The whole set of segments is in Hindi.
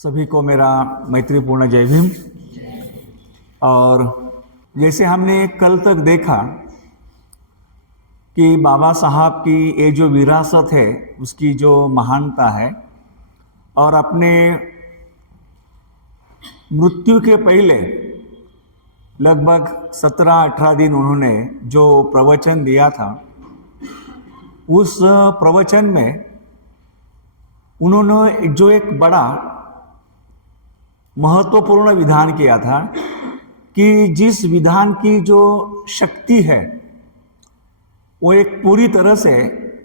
सभी को मेरा मैत्रीपूर्ण जय भीम। और जैसे हमने कल तक देखा कि बाबा साहब की ये जो विरासत है उसकी जो महानता है, और अपने मृत्यु के पहले लगभग 17-18 दिन उन्होंने जो प्रवचन दिया था, उस प्रवचन में उन्होंने जो एक बड़ा महत्वपूर्ण विधान किया था कि जिस विधान की जो शक्ति है वो एक पूरी तरह से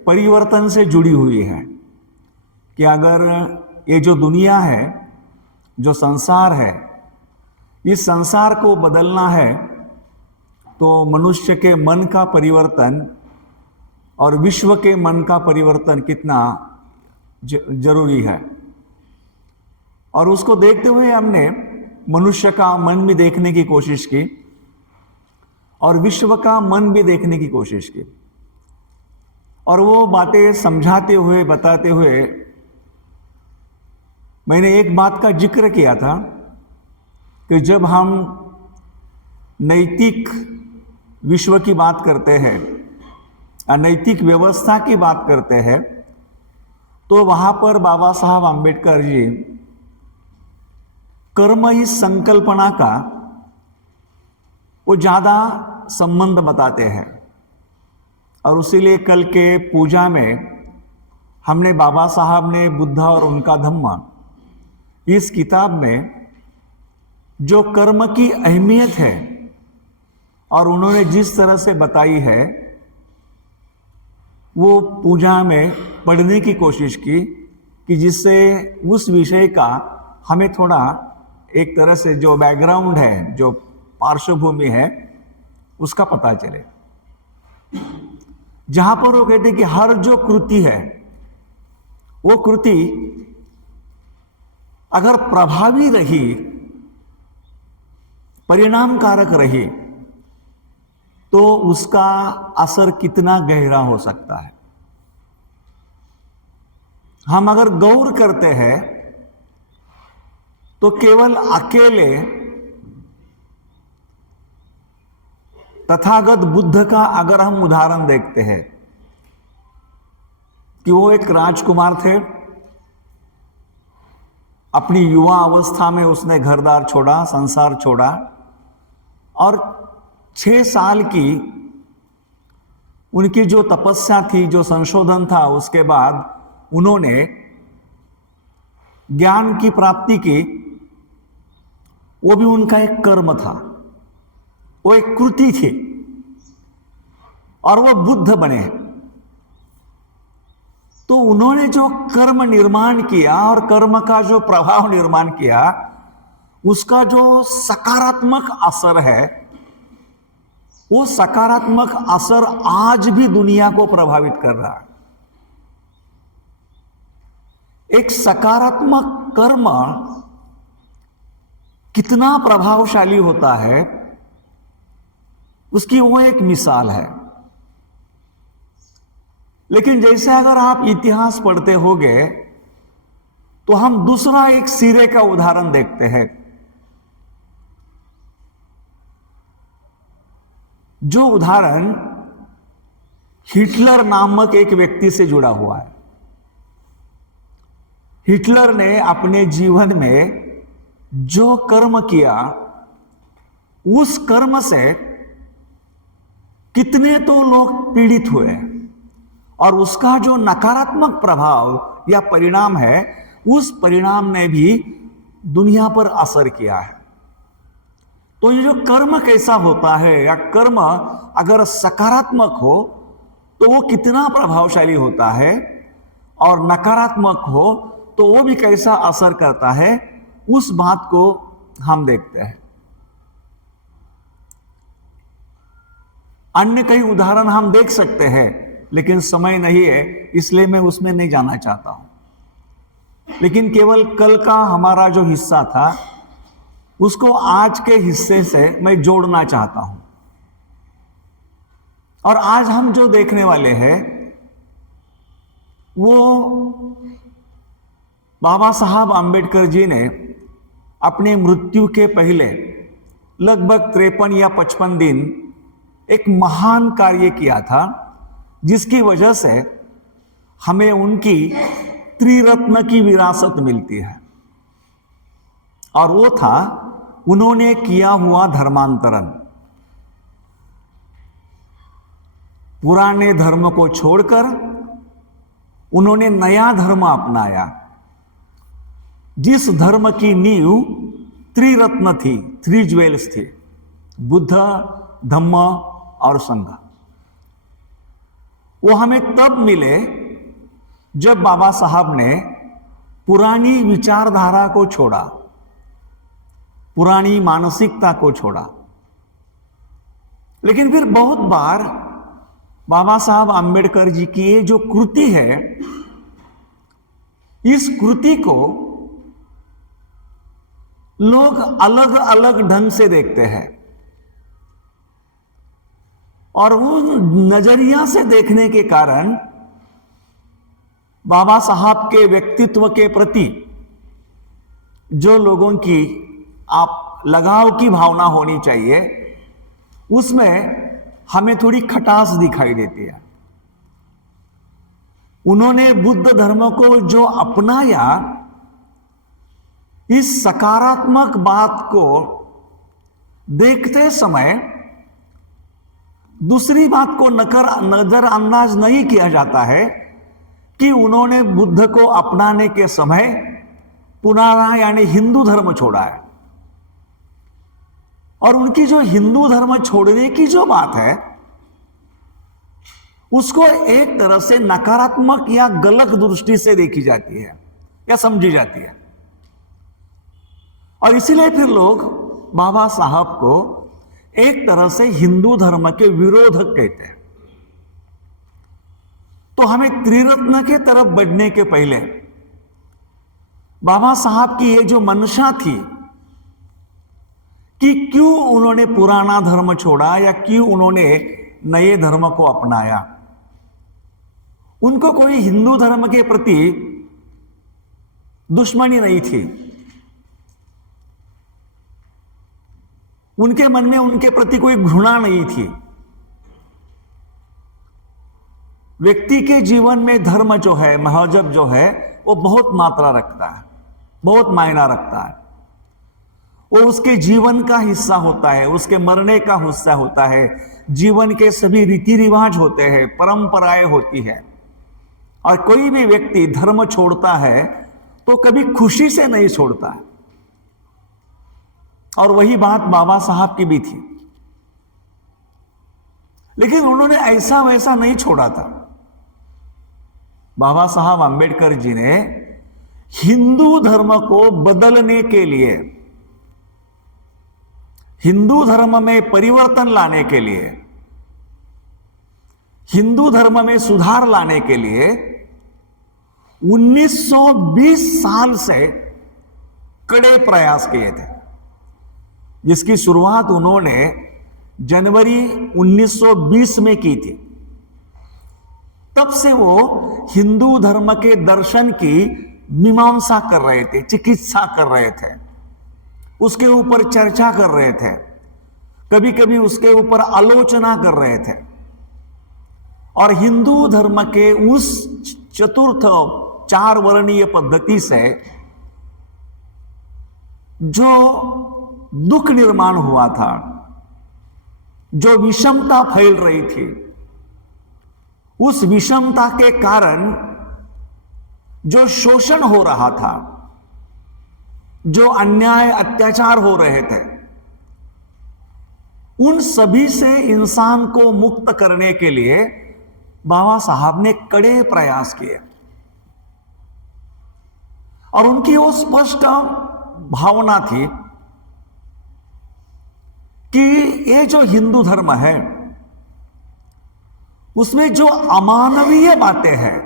परिवर्तन से जुड़ी हुई है। कि अगर ये जो दुनिया है, जो संसार है, इस संसार को बदलना है तो मनुष्य के मन का परिवर्तन और विश्व के मन का परिवर्तन कितना जरूरी है। और उसको देखते हुए हमने मनुष्य का मन भी देखने की कोशिश की और विश्व का मन भी देखने की कोशिश की, और वो बातें समझाते हुए बताते हुए मैंने एक बात का जिक्र किया था कि जब हम नैतिक विश्व की बात करते हैं, अनैतिक व्यवस्था की बात करते हैं, तो वहाँ पर बाबा साहब आम्बेडकर जी कर्म इस संकल्पना का वो ज़्यादा संबंध बताते हैं। और उसीलिए कल के पूजा में हमने बाबा साहब ने बुद्ध और उनका धम्म, इस किताब में जो कर्म की अहमियत है और उन्होंने जिस तरह से बताई है, वो पूजा में पढ़ने की कोशिश की कि जिससे उस विषय का हमें थोड़ा एक तरह से जो बैकग्राउंड है, जो पार्श्वभूमि है, उसका पता चले। जहां पर वो कहते कि हर जो कृति है वो कृति अगर प्रभावी रही, परिणामकारक रही, तो उसका असर कितना गहरा हो सकता है। हम अगर गौर करते हैं तो केवल अकेले तथागत बुद्ध का अगर हम उदाहरण देखते हैं कि वो एक राजकुमार थे, अपनी युवा अवस्था में उसने घरदार छोड़ा, संसार छोड़ा, और 6 साल की उनकी जो तपस्या थी, जो संशोधन था, उसके बाद उन्होंने ज्ञान की प्राप्ति की। वो भी उनका एक कर्म था, वो एक कृति थी, और वो बुद्ध बने। तो उन्होंने जो कर्म निर्माण किया और कर्म का जो प्रभाव निर्माण किया, उसका जो सकारात्मक असर है, वो सकारात्मक असर आज भी दुनिया को प्रभावित कर रहा है। एक सकारात्मक कर्म कितना प्रभावशाली होता है, उसकी वो एक मिसाल है। लेकिन जैसे अगर आप इतिहास पढ़ते होंगे तो हम दूसरा एक सिरे का उदाहरण देखते हैं, जो उदाहरण हिटलर नामक एक व्यक्ति से जुड़ा हुआ है। हिटलर ने अपने जीवन में जो कर्म किया, उस कर्म से कितने तो लोग पीड़ित हुए, और उसका जो नकारात्मक प्रभाव या परिणाम है, उस परिणाम ने भी दुनिया पर असर किया है। तो ये जो कर्म कैसा होता है, या कर्म अगर सकारात्मक हो तो वो कितना प्रभावशाली होता है, और नकारात्मक हो तो वो भी कैसा असर करता है, उस बात को हम देखते हैं। अन्य कई उदाहरण हम देख सकते हैं, लेकिन समय नहीं है, इसलिए मैं उसमें नहीं जाना चाहता हूं। लेकिन केवल कल का हमारा जो हिस्सा था, उसको आज के हिस्से से मैं जोड़ना चाहता हूं। और आज हम जो देखने वाले हैं वो बाबा साहब आम्बेडकर जी ने अपने मृत्यु के पहले लगभग 53 या 55 दिन एक महान कार्य किया था, जिसकी वजह से हमें उनकी त्रिरत्न की विरासत मिलती है। और वो था उन्होंने किया हुआ धर्मांतरण। पुराने धर्म को छोड़कर उन्होंने नया धर्म अपनाया, जिस धर्म की नींव त्रिरत्न थी, 3 ज्वेल्स थी, बुद्ध, धम्म और संघ। वो हमें तब मिले जब बाबा साहब ने पुरानी विचारधारा को छोड़ा, पुरानी मानसिकता को छोड़ा। लेकिन फिर बहुत बार बाबा साहब आम्बेडकर जी की ये जो कृति है, इस कृति को लोग अलग अलग ढंग से देखते हैं, और उन नजरिया से देखने के कारण बाबा साहब के व्यक्तित्व के प्रति जो लोगों की आप लगाव की भावना होनी चाहिए, उसमें हमें थोड़ी खटास दिखाई देती है। उन्होंने बुद्ध धर्म को जो अपनाया, इस सकारात्मक बात को देखते समय दूसरी बात को नजरअंदाज नहीं किया जाता है कि उन्होंने बुद्ध को अपनाने के समय पुराना यानी हिंदू धर्म छोड़ा है। और उनकी जो हिंदू धर्म छोड़ने की जो बात है, उसको एक तरह से नकारात्मक या गलत दृष्टि से देखी जाती है या समझी जाती है। और इसीलिए फिर लोग बाबा साहब को एक तरह से हिंदू धर्म के विरोधक कहते हैं। तो हमें त्रिरत्न के तरफ बढ़ने के पहले बाबा साहब की ये जो मंशा थी कि क्यों उन्होंने पुराना धर्म छोड़ा या क्यों उन्होंने नए धर्म को अपनाया, उनको कोई हिंदू धर्म के प्रति दुश्मनी नहीं थी। उनके मन में उनके प्रति कोई घृणा नहीं थी। व्यक्ति के जीवन में धर्म जो है, महजब जो है, वो बहुत मात्रा रखता है, बहुत मायना रखता है। वो उसके जीवन का हिस्सा होता है, उसके मरने का हिस्सा होता है। जीवन के सभी रीति रिवाज होते हैं, परंपराएं होती है। और कोई भी व्यक्ति धर्म छोड़ता है तो कभी खुशी से नहीं छोड़ता है। और वही बात बाबा साहब की भी थी। लेकिन उन्होंने ऐसा वैसा नहीं छोड़ा था। बाबा साहब आम्बेडकर जी ने हिंदू धर्म को बदलने के लिए, हिंदू धर्म में परिवर्तन लाने के लिए, हिंदू धर्म में सुधार लाने के लिए 1920 साल से कड़े प्रयास किए थे, जिसकी शुरुआत उन्होंने जनवरी 1920 में की थी। तब से वो हिंदू धर्म के दर्शन की मीमांसा कर रहे थे, चिकित्सा कर रहे थे, उसके ऊपर चर्चा कर रहे थे, कभी कभी उसके ऊपर आलोचना कर रहे थे। और हिंदू धर्म के उस चतुर्थ 4 वर्णीय पद्धति से जो दुख निर्माण हुआ था, जो विषमता फैल रही थी, उस विषमता के कारण जो शोषण हो रहा था, जो अन्याय अत्याचार हो रहे थे, उन सभी से इंसान को मुक्त करने के लिए बाबा साहब ने कड़े प्रयास किए। और उनकी वो स्पष्ट भावना थी कि ये जो हिंदू धर्म है, उसमें जो अमानवीय बातें हैं,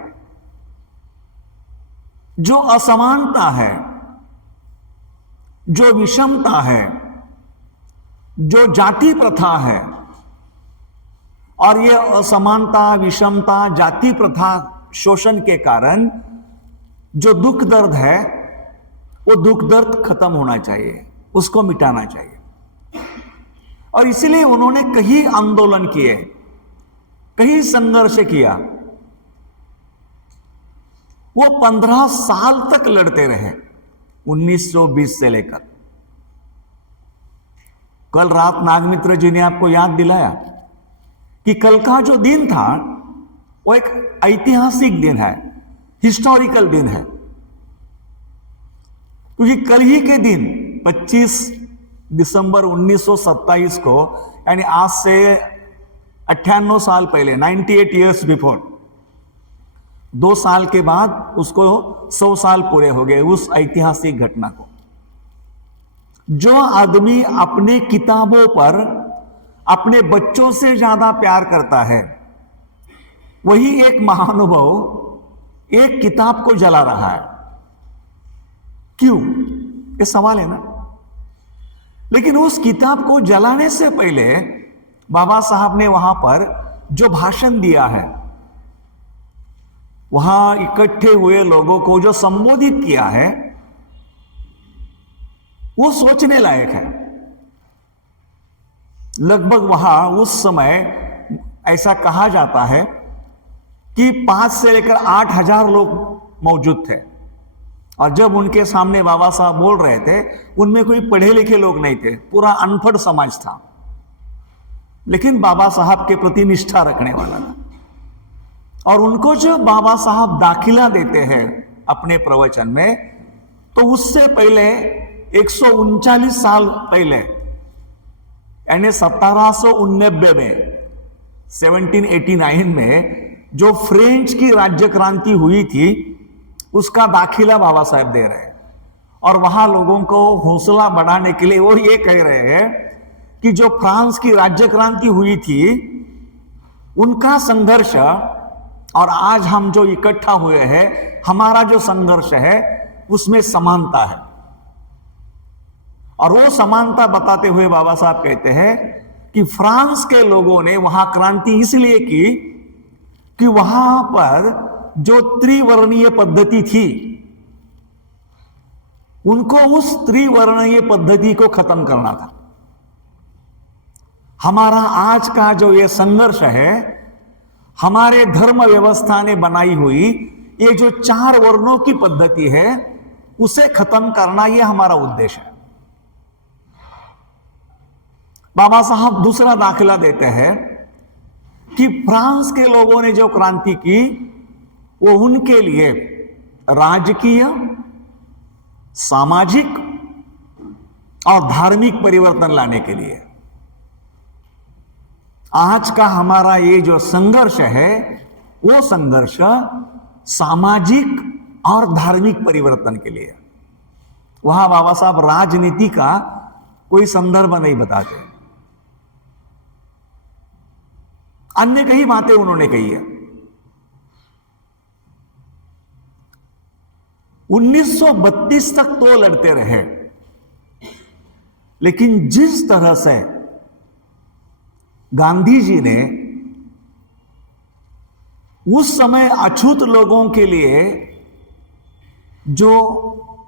जो असमानता है, जो विषमता है, जो जाति प्रथा है, और यह असमानता, विषमता, जाति प्रथा, शोषण के कारण जो दुख दर्द है वो दुख दर्द खत्म होना चाहिए, उसको मिटाना चाहिए। और इसलिए उन्होंने कई आंदोलन किए, कई संघर्ष किया। वो 15 साल तक लड़ते रहे, 1920 से लेकर। कल रात नागमित्र जी ने आपको याद दिलाया कि कल का जो दिन था वो एक ऐतिहासिक दिन है, हिस्टोरिकल दिन है। क्योंकि कल ही के दिन 25 दिसंबर 1927 को, यानी आज से 98 साल पहले, 98 ईयर्स बिफोर, 2 साल के बाद उसको 100 साल पूरे हो गए उस ऐतिहासिक घटना को। जो आदमी अपने किताबों पर अपने बच्चों से ज्यादा प्यार करता है, वही एक महानुभव एक किताब को जला रहा है। क्यों? ये सवाल है ना। लेकिन उस किताब को जलाने से पहले बाबा साहब ने वहां पर जो भाषण दिया है, वहां इकट्ठे हुए लोगों को जो संबोधित किया है, वो सोचने लायक है। लगभग वहां उस समय ऐसा कहा जाता है कि 5 से लेकर 8,000 लोग मौजूद थे। और जब उनके सामने बाबा साहब बोल रहे थे, उनमें कोई पढ़े लिखे लोग नहीं थे, पूरा अनपढ़ समाज था। लेकिन बाबा साहब के प्रति निष्ठा रखने वाला था। और उनको जो बाबा साहब दाखिला देते हैं अपने प्रवचन में, तो उससे पहले 139 साल पहले, यानी 1789 में, 1789 में जो फ्रेंच की राज्य क्रांति हुई थी, उसका दाखिला बाबा साहब दे रहे हैं। और वहां लोगों को हौसला बढ़ाने के लिए वो ये कह रहे हैं कि जो फ्रांस की राज्य क्रांति हुई थी, उनका संघर्ष और आज हम जो इकट्ठा हुए हैं, हमारा जो संघर्ष है, उसमें समानता है। और वो समानता बताते हुए बाबा साहब कहते हैं कि फ्रांस के लोगों ने वहां क्रांति इसलिए की कि वहां पर जो त्रिवर्णीय पद्धति थी, उनको उस त्रिवर्णीय पद्धति को खत्म करना था। हमारा आज का जो ये संघर्ष है, हमारे धर्म व्यवस्था ने बनाई हुई ये जो 4 वर्णों की पद्धति है, उसे खत्म करना, ये हमारा उद्देश्य है। बाबा साहब दूसरा दाखिला देते हैं कि फ्रांस के लोगों ने जो क्रांति की, वो उनके लिए राजकीय, सामाजिक और धार्मिक परिवर्तन लाने के लिए। आज का हमारा ये जो संघर्ष है, वो संघर्ष सामाजिक और धार्मिक परिवर्तन के लिए। वहां बाबा साहब राजनीति का कोई संदर्भ नहीं बताते। अन्य कई बातें उन्होंने कही है। 1932 तक तो लड़ते रहे, लेकिन जिस तरह से गांधी जी ने उस समय अछूत लोगों के लिए जो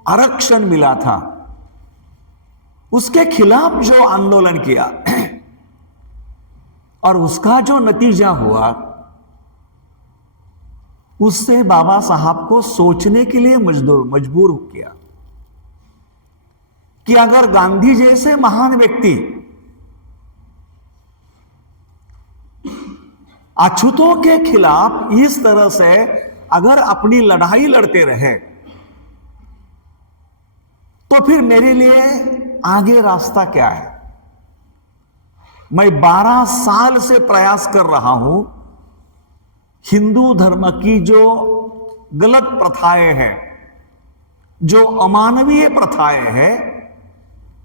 आरक्षण मिला था, उसके खिलाफ जो आंदोलन किया और उसका जो नतीजा हुआ, उससे बाबा साहब को सोचने के लिए मजबूर किया कि अगर गांधी जैसे महान व्यक्ति अछूतों के खिलाफ इस तरह से अगर अपनी लड़ाई लड़ते रहे, तो फिर मेरे लिए आगे रास्ता क्या है? मैं 12 साल से प्रयास कर रहा हूं हिंदू धर्म की जो गलत प्रथाएं हैं, जो अमानवीय प्रथाएं हैं,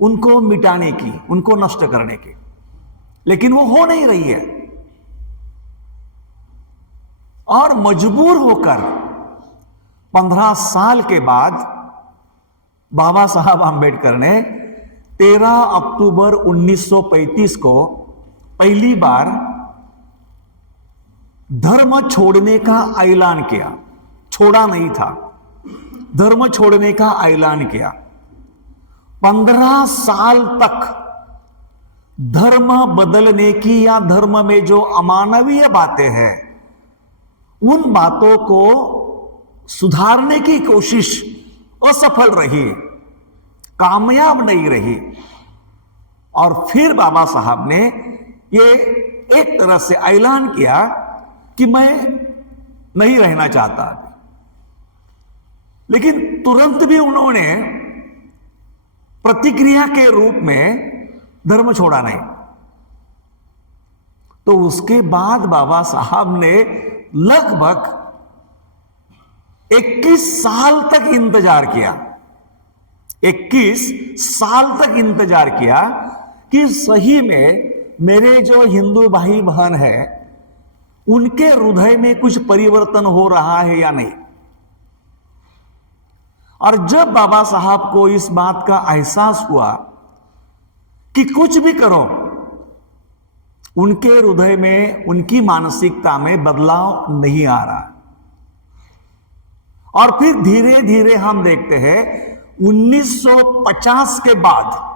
उनको मिटाने की, उनको नष्ट करने की, लेकिन वो हो नहीं रही है। और मजबूर होकर 15 साल के बाद बाबा साहब आंबेडकर ने 13 अक्टूबर 1935 को पहली बार धर्म छोड़ने का ऐलान किया। छोड़ा नहीं था, धर्म छोड़ने का ऐलान किया। 15 साल तक धर्म बदलने की या धर्म में जो अमानवीय बातें हैं उन बातों को सुधारने की कोशिश असफल रही, कामयाब नहीं रही। और फिर बाबा साहब ने ये एक तरह से ऐलान किया कि मैं नहीं रहना चाहता। लेकिन तुरंत भी उन्होंने प्रतिक्रिया के रूप में धर्म छोड़ा नहीं। तो उसके बाद बाबा साहब ने लगभग 21 साल तक इंतजार किया। 21 साल तक इंतजार किया कि सही में मेरे जो हिंदू भाई बहन है उनके हृदय में कुछ परिवर्तन हो रहा है या नहीं। और जब बाबा साहब को इस बात का एहसास हुआ कि कुछ भी करो उनके हृदय में, उनकी मानसिकता में बदलाव नहीं आ रहा, और फिर धीरे धीरे हम देखते हैं 1950 के बाद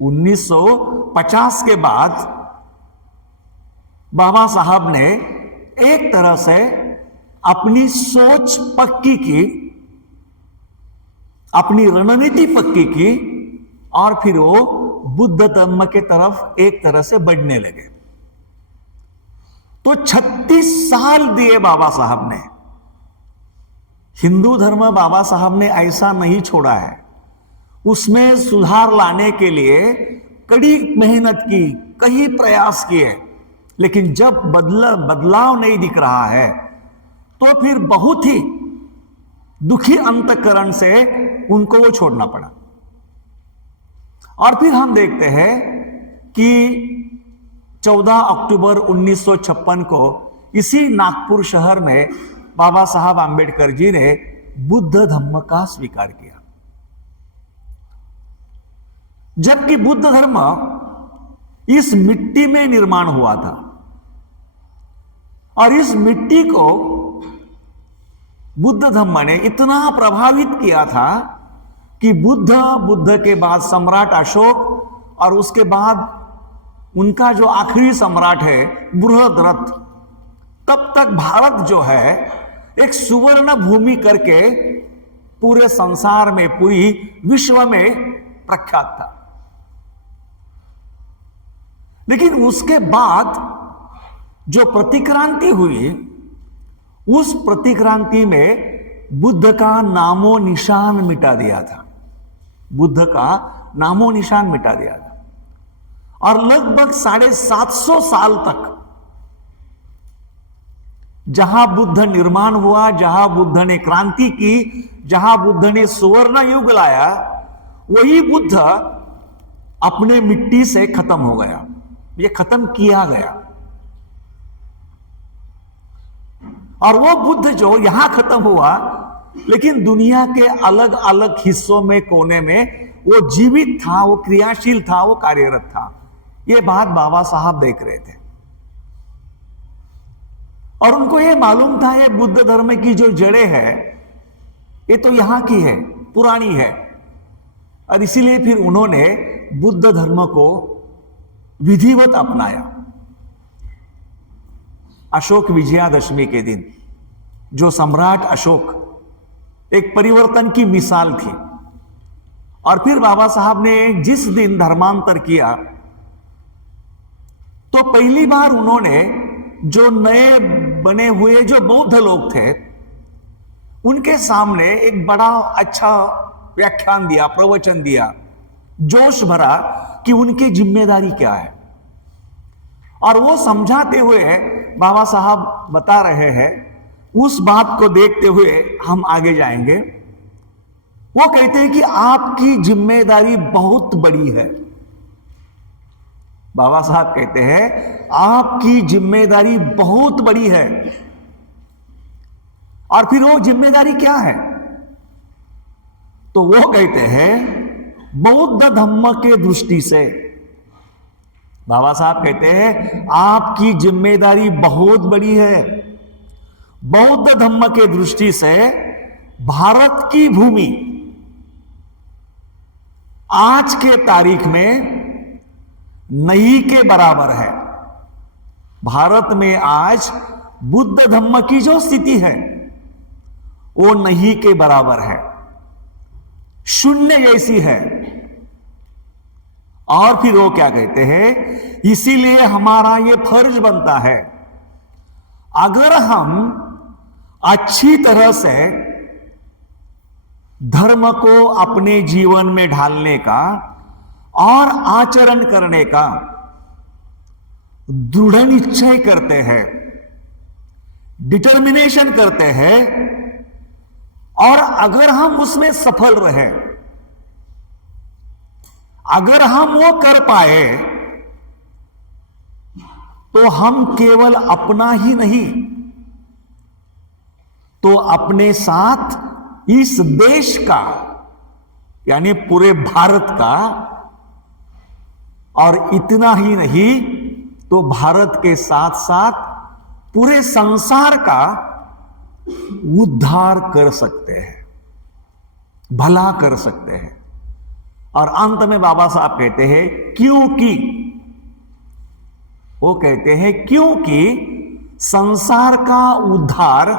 1950 के बाद बाबा साहब ने एक तरह से अपनी सोच पक्की की, अपनी रणनीति पक्की की, और फिर वो बुद्ध धर्म के तरफ एक तरह से बढ़ने लगे। तो 36 साल दिए बाबा साहब ने। हिंदू धर्म बाबा साहब ने ऐसा नहीं छोड़ा है, उसमें सुधार लाने के लिए कड़ी मेहनत की, कई प्रयास किए, लेकिन जब बदलाव नहीं दिख रहा है तो फिर बहुत ही दुखी अंतःकरण से उनको वो छोड़ना पड़ा। और फिर हम देखते हैं कि 14 अक्टूबर 1956 को इसी नागपुर शहर में बाबा साहब आंबेडकर जी ने बुद्ध धर्म का स्वीकार किया। जबकि बुद्ध धर्म इस मिट्टी में निर्माण हुआ था, और इस मिट्टी को बुद्ध धर्म ने इतना प्रभावित किया था कि बुद्ध के बाद सम्राट अशोक, और उसके बाद उनका जो आखिरी सम्राट है बृहद्रथ, तब तक भारत जो है एक सुवर्ण भूमि करके पूरे संसार में, पूरी विश्व में प्रख्यात था। लेकिन उसके बाद जो प्रतिक्रांति हुई, उस प्रतिक्रांति में बुद्ध का नामो निशान मिटा दिया था। बुद्ध का नामो निशान मिटा दिया था, और लगभग 750 साल तक जहां बुद्ध निर्माण हुआ, जहां बुद्ध ने क्रांति की, जहां बुद्ध ने सुवर्ण युग लाया, वही बुद्ध अपने मिट्टी से खत्म हो गया, ये खत्म किया गया। और वो बुद्ध जो यहां खत्म हुआ, लेकिन दुनिया के अलग अलग हिस्सों में, कोने में वो जीवित था, वो क्रियाशील था, वो कार्यरत था। ये बात बाबा साहब देख रहे थे, और उनको ये मालूम था ये बुद्ध धर्म की जो जड़ें हैं ये तो यहां की है, पुरानी है। और इसीलिए फिर उन्होंने बुद्ध धर्म को विधिवत अपनाया। अशोक विजयादशमी के दिन जो सम्राट अशोक एक परिवर्तन की मिसाल थी, और फिर बाबा साहब ने जिस दिन धर्मांतर किया, तो पहली बार उन्होंने जो नए बने हुए जो बौद्ध लोग थे उनके सामने एक बड़ा अच्छा व्याख्यान दिया, प्रवचन दिया, जोश भरा कि उनकी जिम्मेदारी क्या है। और वो समझाते हुए बाबा साहब बता रहे हैं, उस बात को देखते हुए हम आगे जाएंगे। वो कहते हैं कि आपकी जिम्मेदारी बहुत बड़ी है। बाबा साहब कहते हैं आपकी जिम्मेदारी बहुत बड़ी है। और फिर वो जिम्मेदारी क्या है? तो वो कहते हैं बौद्ध धम्म के दृष्टि से, बाबा साहब कहते हैं आपकी जिम्मेदारी बहुत बड़ी है। बौद्ध धम्म के दृष्टि से भारत की भूमि आज के तारीख में नहीं के बराबर है। भारत में आज बुद्ध धम्म की जो स्थिति है वो नहीं के बराबर है, शून्य जैसी है। और फिर वो क्या कहते हैं, इसीलिए हमारा ये फर्ज बनता है, अगर हम अच्छी तरह से धर्म को अपने जीवन में ढालने का और आचरण करने का दृढ़ निश्चय करते हैं, डिटर्मिनेशन करते हैं, और अगर हम उसमें सफल रहे, अगर हम वो कर पाए, तो हम केवल अपना ही नहीं तो अपने साथ इस देश का, यानी पूरे भारत का, और इतना ही नहीं तो भारत के साथ साथ पूरे संसार का उद्धार कर सकते हैं, भला कर सकते हैं। और अंत में बाबा साहब कहते हैं क्योंकि, वो कहते हैं क्योंकि संसार का उद्धार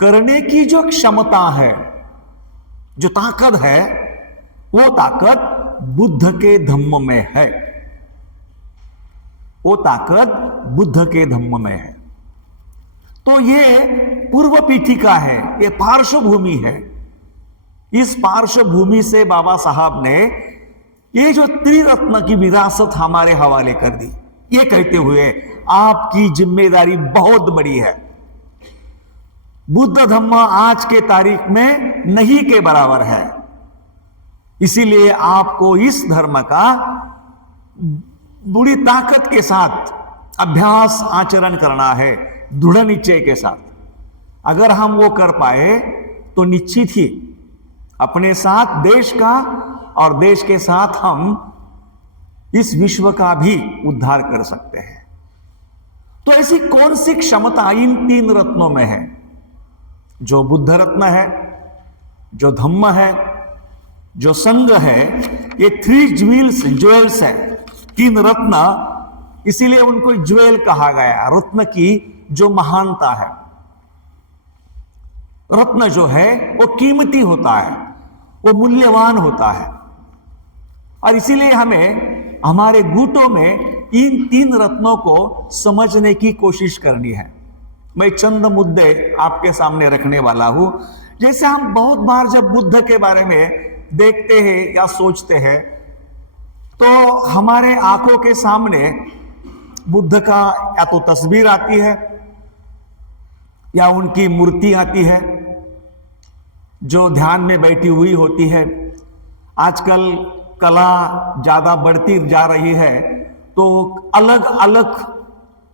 करने की जो क्षमता है, जो ताकत है, वो ताकत बुद्ध के धम्म में है, वो ताकत बुद्ध के धम्म में है। तो ये पूर्व पीठिका है, ये पार्श्वभूमि है। इस पार्श्वभूमि से बाबा साहब ने ये जो त्रिरत्न की विरासत हमारे हवाले कर दी, ये कहते हुए आपकी जिम्मेदारी बहुत बड़ी है। बुद्ध धम्म आज के तारीख में नहीं के बराबर है, इसीलिए आपको इस धर्म का बड़ी ताकत के साथ अभ्यास आचरण करना है, दृढ़ निश्चय के साथ। अगर हम वो कर पाए तो निश्चित ही अपने साथ देश का और देश के साथ हम इस विश्व का भी उद्धार कर सकते हैं। तो ऐसी कौन सी क्षमता इन तीन रत्नों में है? जो बुद्ध रत्न है, जो धम्म है, जो संघ है, ये थ्री ज्वेल्स है, तीन रत्न, इसीलिए उनको ज्वेल कहा गया। रत्न की जो महानता है, रत्न जो है वो कीमती होता है, वो मूल्यवान होता है, और इसीलिए हमें हमारे गुटों में इन तीन रत्नों को समझने की कोशिश करनी है। मैं चंद मुद्दे आपके सामने रखने वाला हूं। जैसे हम बहुत बार जब बुद्ध के बारे में देखते हैं या सोचते हैं, तो हमारे आंखों के सामने बुद्ध का या तो तस्वीर आती है या उनकी मूर्ति आती है जो ध्यान में बैठी हुई होती है। आजकल कला ज्यादा बढ़ती जा रही है, तो अलग अलग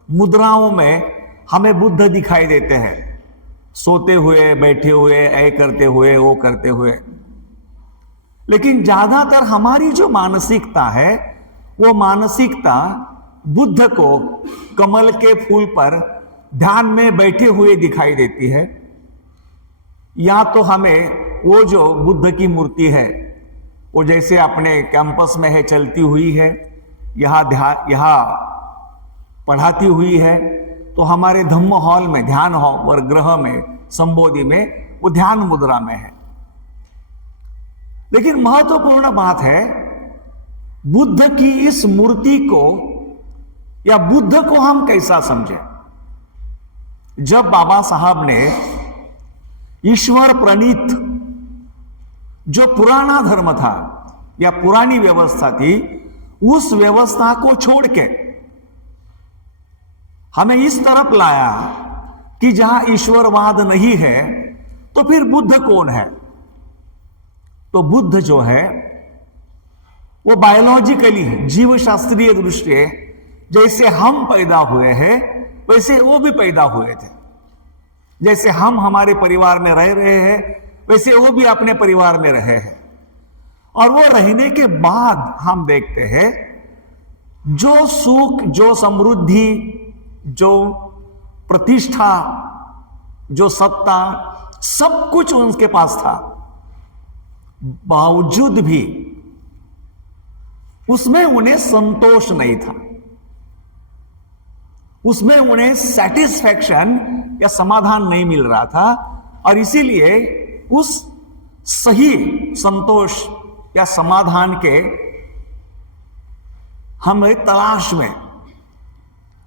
मुद्राओं में हमें बुद्ध दिखाई देते हैं, सोते हुए, बैठे हुए, ऐ करते हुए, वो करते हुए। लेकिन ज्यादातर हमारी जो मानसिकता है, वो मानसिकता बुद्ध को कमल के फूल पर ध्यान में बैठे हुए दिखाई देती है, या तो हमें वो जो बुद्ध की मूर्ति है वो जैसे अपने कैंपस में है, चलती हुई है, यहाँ पढ़ाती हुई है, तो हमारे धम्म हॉल में, ध्यान हॉल और ग्रह में, संबोधि में वो ध्यान मुद्रा में है। लेकिन महत्वपूर्ण बात है, बुद्ध की इस मूर्ति को या बुद्ध को हम कैसा समझें? जब बाबा साहब ने ईश्वर प्रणीत जो पुराना धर्म था या पुरानी व्यवस्था थी, उस व्यवस्था को छोड़ के हमें इस तरफ लाया कि जहां ईश्वरवाद नहीं है, तो फिर बुद्ध कौन है? तो बुद्ध जो है वो बायोलॉजिकली, जीव शास्त्रीय दृष्टि, जैसे हम पैदा हुए हैं वैसे वो भी पैदा हुए थे। जैसे हम हमारे परिवार में रह रहे हैं, वैसे वो भी अपने परिवार में रहे हैं। और वो रहने के बाद हम देखते हैं जो सुख, जो समृद्धि, जो प्रतिष्ठा, जो सत्ता, सब कुछ उनके पास था, बावजूद भी उसमें उन्हें संतोष नहीं था, उसमें उन्हें सेटिस्फैक्शन या समाधान नहीं मिल रहा था। और इसीलिए उस सही संतोष या समाधान के हमें तलाश में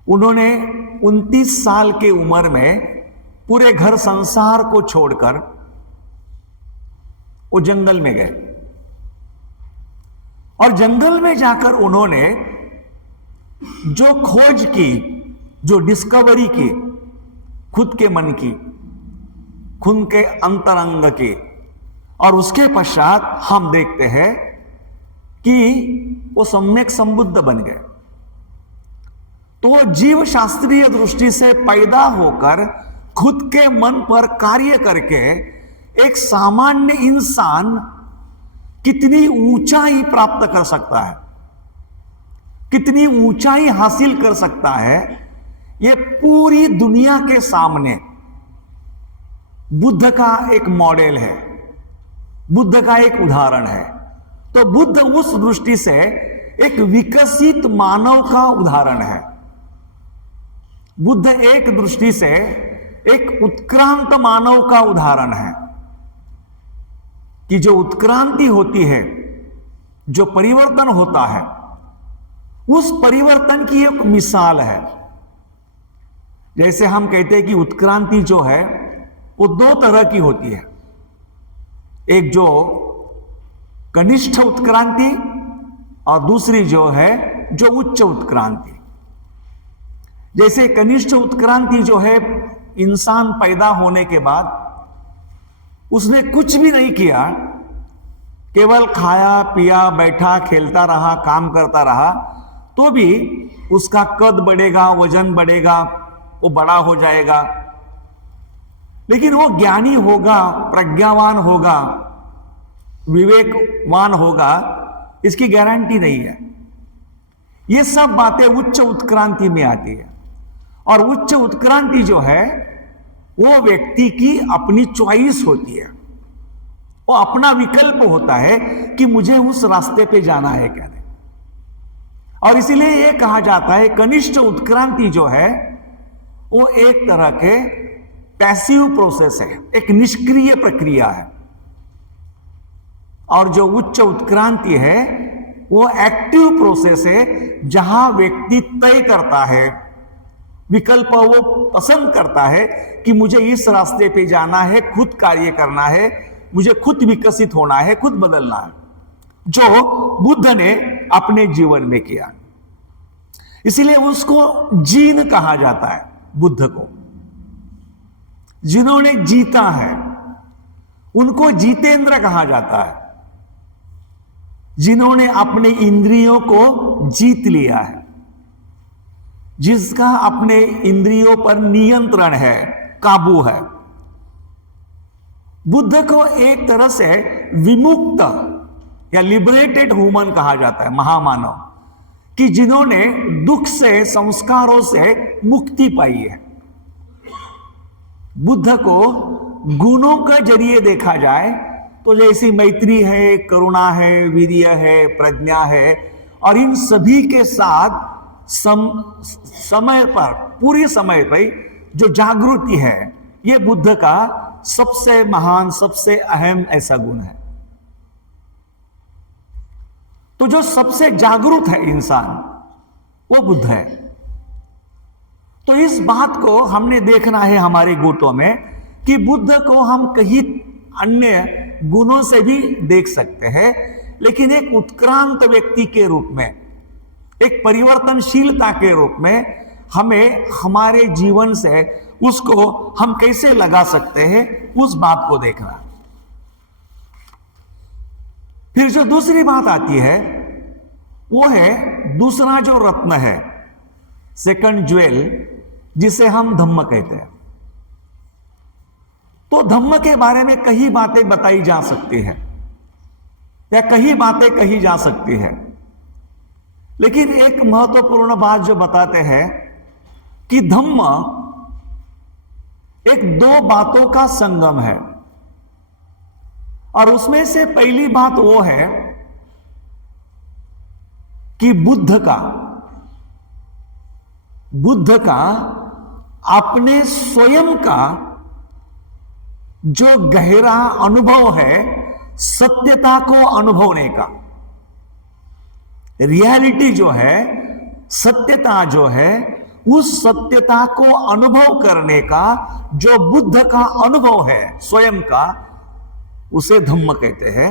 उन्होंने 29 साल की उम्र में पूरे घर संसार को छोड़कर वो जंगल में गए। और जंगल में जाकर उन्होंने जो खोज की, जो डिस्कवरी की, खुद के मन की, खुद के अंतरंग की, और उसके पश्चात हम देखते हैं कि वो सम्यक संबुद्ध बन गए। तो वो जीव शास्त्रीय दृष्टि से पैदा होकर खुद के मन पर कार्य करके एक सामान्य इंसान कितनी ऊंचाई प्राप्त कर सकता है, कितनी ऊंचाई हासिल कर सकता है, यह पूरी दुनिया के सामने बुद्ध का एक मॉडल है, बुद्ध का एक उदाहरण है। तो बुद्ध उस दृष्टि से एक विकसित मानव का उदाहरण है। बुद्ध एक दृष्टि से एक उत्क्रांत मानव का उदाहरण है कि जो उत्क्रांति होती है, जो परिवर्तन होता है, उस परिवर्तन की एक मिसाल है। जैसे हम कहते हैं कि उत्क्रांति जो है वो दो तरह की होती है, एक जो कनिष्ठ उत्क्रांति और दूसरी जो है जो उच्च उत्क्रांति। जैसे कनिष्ठ उत्क्रांति जो है, इंसान पैदा होने के बाद उसने कुछ भी नहीं किया, केवल खाया पिया, बैठा, खेलता रहा, काम करता रहा, तो भी उसका कद बढ़ेगा, वजन बढ़ेगा, वो बड़ा हो जाएगा। लेकिन वो ज्ञानी होगा, प्रज्ञावान होगा, विवेकवान होगा, इसकी गारंटी नहीं है। ये सब बातें उच्च उत्क्रांति में आती है। और उच्च उत्क्रांति जो है वो व्यक्ति की अपनी चॉइस होती है, वो अपना विकल्प होता है कि मुझे उस रास्ते पे जाना है क्या नहीं। और इसीलिए ये कहा जाता है कनिष्ठ उत्क्रांति जो है वो एक तरह के पैसिव प्रोसेस है, एक निष्क्रिय प्रक्रिया है। और जो उच्च उत्क्रांति है वो एक्टिव प्रोसेस है, जहां व्यक्ति तय करता है, विकल्प वो पसंद करता है कि मुझे इस रास्ते पे जाना है, खुद कार्य करना है, मुझे खुद विकसित होना है, खुद बदलना है, जो बुद्ध ने अपने जीवन में किया। इसलिए उसको जीन कहा जाता है, बुद्ध को। जिन्होंने जीता है उनको जितेंद्र कहा जाता है, जिन्होंने अपने इंद्रियों को जीत लिया है, जिसका अपने इंद्रियों पर नियंत्रण है, काबू है। बुद्ध को एक तरह से विमुक्त या लिबरेटेड ह्यूमन कहा जाता है, महामानव, कि जिन्होंने दुख से, संस्कारों से मुक्ति पाई है। बुद्ध को गुणों के जरिए देखा जाए तो जैसी मैत्री है, करुणा है, वीर्य है, प्रज्ञा है, और इन सभी के साथ समय पर, पूरी समय पर जो जागृति है, यह बुद्ध का सबसे महान, सबसे अहम ऐसा गुण है। तो जो सबसे जागरूक है इंसान, वो बुद्ध है। तो इस बात को हमने देखना है हमारे गुटों में कि बुद्ध को हम कहीं अन्य गुणों से भी देख सकते हैं, लेकिन एक उत्क्रांत व्यक्ति के रूप में, एक परिवर्तनशीलता के रूप में हमें हमारे जीवन से उसको हम कैसे लगा सकते हैं, उस बात को देखना। फिर जो दूसरी बात आती है वो है दूसरा जो रत्न है, सेकंड ज्वेल, जिसे हम धम्म कहते हैं। तो धम्म के बारे में कई बातें बताई जा सकती है या कई बातें कही जा सकती है, लेकिन एक महत्वपूर्ण बात जो बताते हैं कि धम्म एक दो बातों का संगम है। और उसमें से पहली बात वो है कि बुद्ध का अपने स्वयं का जो गहरा अनुभव है सत्यता को अनुभवने का, रियलिटी जो है, सत्यता जो है, उस सत्यता को अनुभव करने का जो बुद्ध का अनुभव है स्वयं का, उसे धम्म कहते हैं।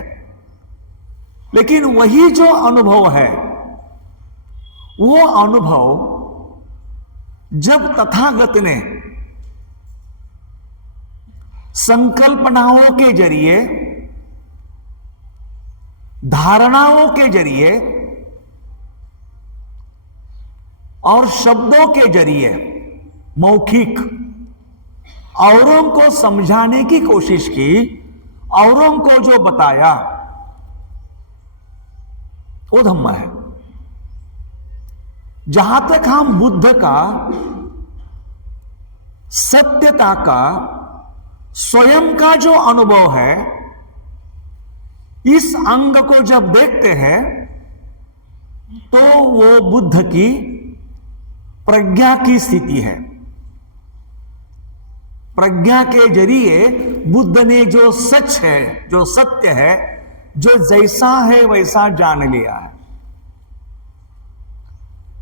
लेकिन वही जो अनुभव है, वो अनुभव जब तथागत ने संकल्पनाओं के जरिए, धारणाओं के जरिए और शब्दों के जरिए मौखिक औरों को समझाने की कोशिश की, औरों को जो बताया, वो धम्म है। जहां तक हम बुद्ध का सत्यता का स्वयं का जो अनुभव है, इस अंग को जब देखते हैं तो वो बुद्ध की प्रज्ञा की स्थिति है। प्रज्ञा के जरिए बुद्ध ने जो सच है, जो सत्य है, जो जैसा है वैसा जान लिया है।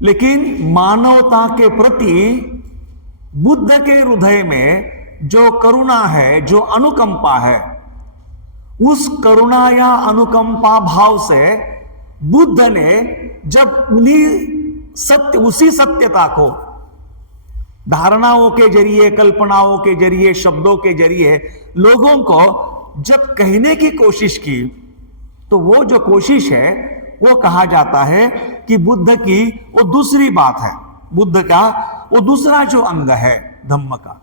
लेकिन मानवता के प्रति बुद्ध के हृदय में जो करुणा है, जो अनुकंपा है, उस करुणा या अनुकंपा भाव से बुद्ध ने जब उसी सत्यता को धारणाओं के जरिए, कल्पनाओं के जरिए, शब्दों के जरिए लोगों को जब कहने की कोशिश की, तो वो जो कोशिश है वो कहा जाता है कि बुद्ध की वो दूसरी बात है, बुद्ध का वो दूसरा जो अंग है धम्म का।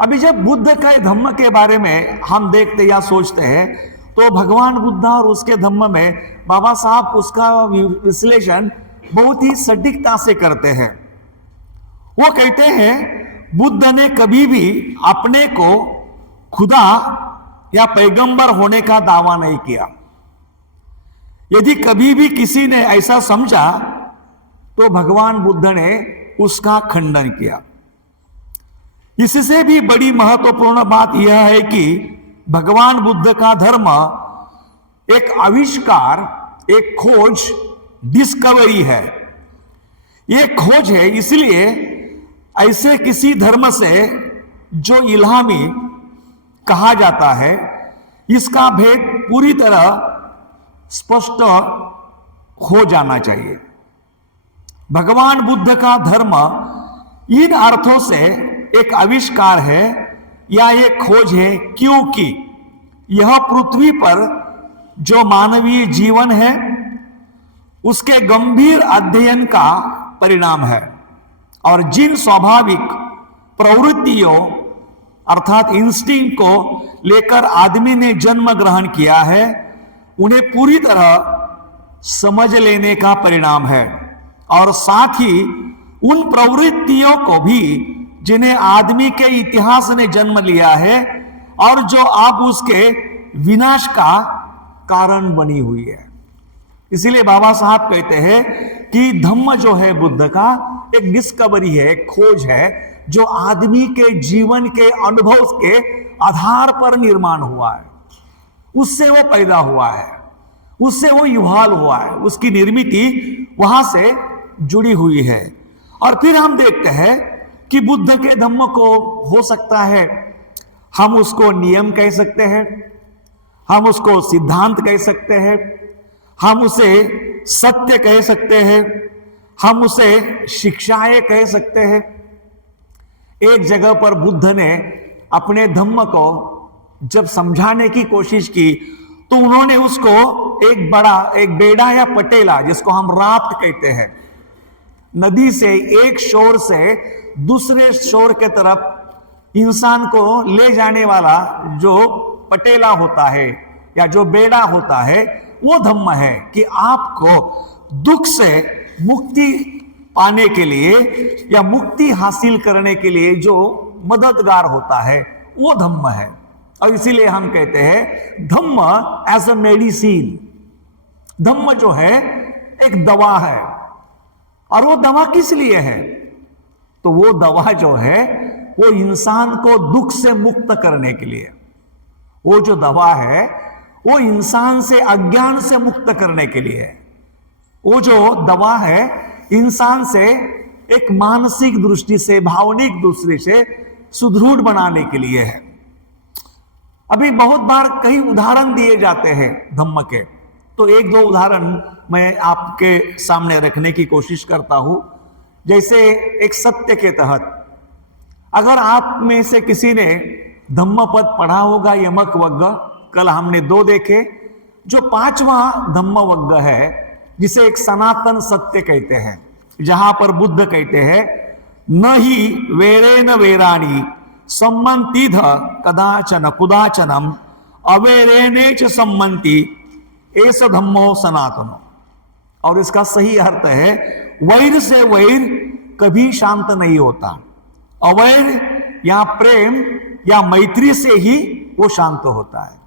अभी जब बुद्ध का धम्म के बारे में हम देखते या सोचते हैं तो भगवान बुद्ध और उसके धम्म में बाबा साहब उसका विश्लेषण बहुत ही सटीकता से करते हैं। वो कहते हैं बुद्ध ने कभी भी अपने को खुदा या पैगंबर होने का दावा नहीं किया। यदि कभी भी किसी ने ऐसा समझा तो भगवान बुद्ध ने उसका खंडन किया। इससे भी बड़ी महत्वपूर्ण बात यह है कि भगवान बुद्ध का धर्म एक आविष्कार, एक खोज, डिस्कवरी है। यह खोज है, इसलिए ऐसे किसी धर्म से जो इल्हामी कहा जाता है, इसका भेद पूरी तरह स्पष्ट हो जाना चाहिए। भगवान बुद्ध का धर्म इन अर्थों से एक आविष्कार है या एक खोज है क्योंकि यह पृथ्वी पर जो मानवीय जीवन है उसके गंभीर अध्ययन का परिणाम है और जिन स्वाभाविक प्रवृत्तियों अर्थात इंस्टिंक्ट को लेकर आदमी ने जन्म ग्रहण किया है, उन्हें पूरी तरह समझ लेने का परिणाम है और साथ ही उन प्रवृत्तियों को भी जिन्हें आदमी के इतिहास ने जन्म लिया है और जो अब उसके विनाश का कारण बनी हुई है। इसीलिए बाबा साहब कहते हैं कि धम्म जो है बुद्ध का एक डिस्कवरी है, खोज है, जो आदमी के जीवन के अनुभव के आधार पर निर्माण हुआ है, उससे वो पैदा हुआ है, उससे वो इवॉल्व हुआ है, उसकी निर्मिति वहां से जुड़ी हुई है। और फिर हम देखते हैं कि बुद्ध के धम्म को हो सकता है हम उसको नियम कह सकते हैं, हम उसको सिद्धांत कह सकते हैं, हम उसे सत्य कह सकते हैं, हम उसे शिक्षाएं कह सकते हैं। एक जगह पर बुद्ध ने अपने धम्म को जब समझाने की कोशिश की तो उन्होंने उसको एक बेड़ा या पटेला, जिसको हम राफ्ट कहते हैं, नदी से एक शोर से दूसरे शोर के तरफ इंसान को ले जाने वाला जो पटेला होता है या जो बेड़ा होता है, वो धम्म है कि आपको दुख से मुक्ति पाने के लिए या मुक्ति हासिल करने के लिए जो मददगार होता है, वो धम्म है। और इसीलिए हम कहते हैं धम्म एज अ मेडिसिन। धम्म जो है एक दवा है। और वो दवा किस लिए है? तो वो दवा जो है वो इंसान को दुख से मुक्त करने के लिए। वो जो दवा है वो इंसान से अज्ञान से मुक्त करने के लिए है। वो जो दवा है इंसान से एक मानसिक दृष्टि से, भावनिक दृष्टि से सुदृढ़ बनाने के लिए है। अभी बहुत बार कई उदाहरण दिए जाते हैं धम्म के, तो एक दो उदाहरण मैं आपके सामने रखने की कोशिश करता हूं। जैसे एक सत्य के तहत, अगर आप में से किसी ने धम्म पद पढ़ा होगा, यमक वग्ग, कल हमने 2 देखे। जो 5वां धम्म वग्ग है जिसे एक सनातन सत्य कहते हैं, जहां पर बुद्ध कहते हैं न ही वेरेन वेराणी सम्मंतिध कदाचन कुदाचनम अवेरेने च सम्मंति एस धम्मो सनातनो। और इसका सही अर्थ है वैर से वैर कभी शांत नहीं होता। अवैर या प्रेम या मैत्री से ही वो शांत होता है।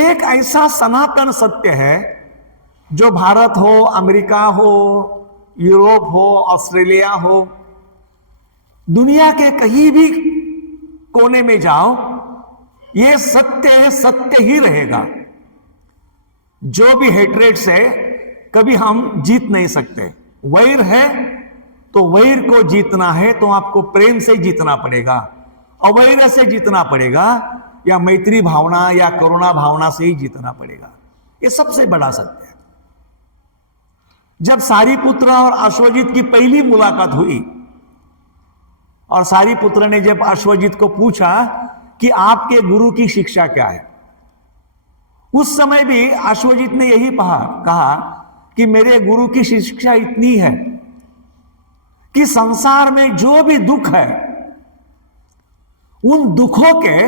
एक ऐसा सनातन सत्य है जो भारत हो, अमेरिका हो, यूरोप हो, ऑस्ट्रेलिया हो, दुनिया के कहीं भी कोने में जाओ, ये सत्य सत्य ही रहेगा। जो भी हेट्रेड से कभी हम जीत नहीं सकते। वैर है तो वैर को जीतना है तो आपको प्रेम से जीतना पड़ेगा, अवैर से जीतना पड़ेगा, या मैत्री भावना या करुणा भावना से ही जीतना पड़ेगा। ये सबसे बड़ा सत्य है। जब सारीपुत्र और अश्वजित की पहली मुलाकात हुई और सारीपुत्र ने जब अश्वजित को पूछा कि आपके गुरु की शिक्षा क्या है, उस समय भी अश्वजित ने यही कहा कि मेरे गुरु की शिक्षा इतनी है कि संसार में जो भी दुख है उन दुखों के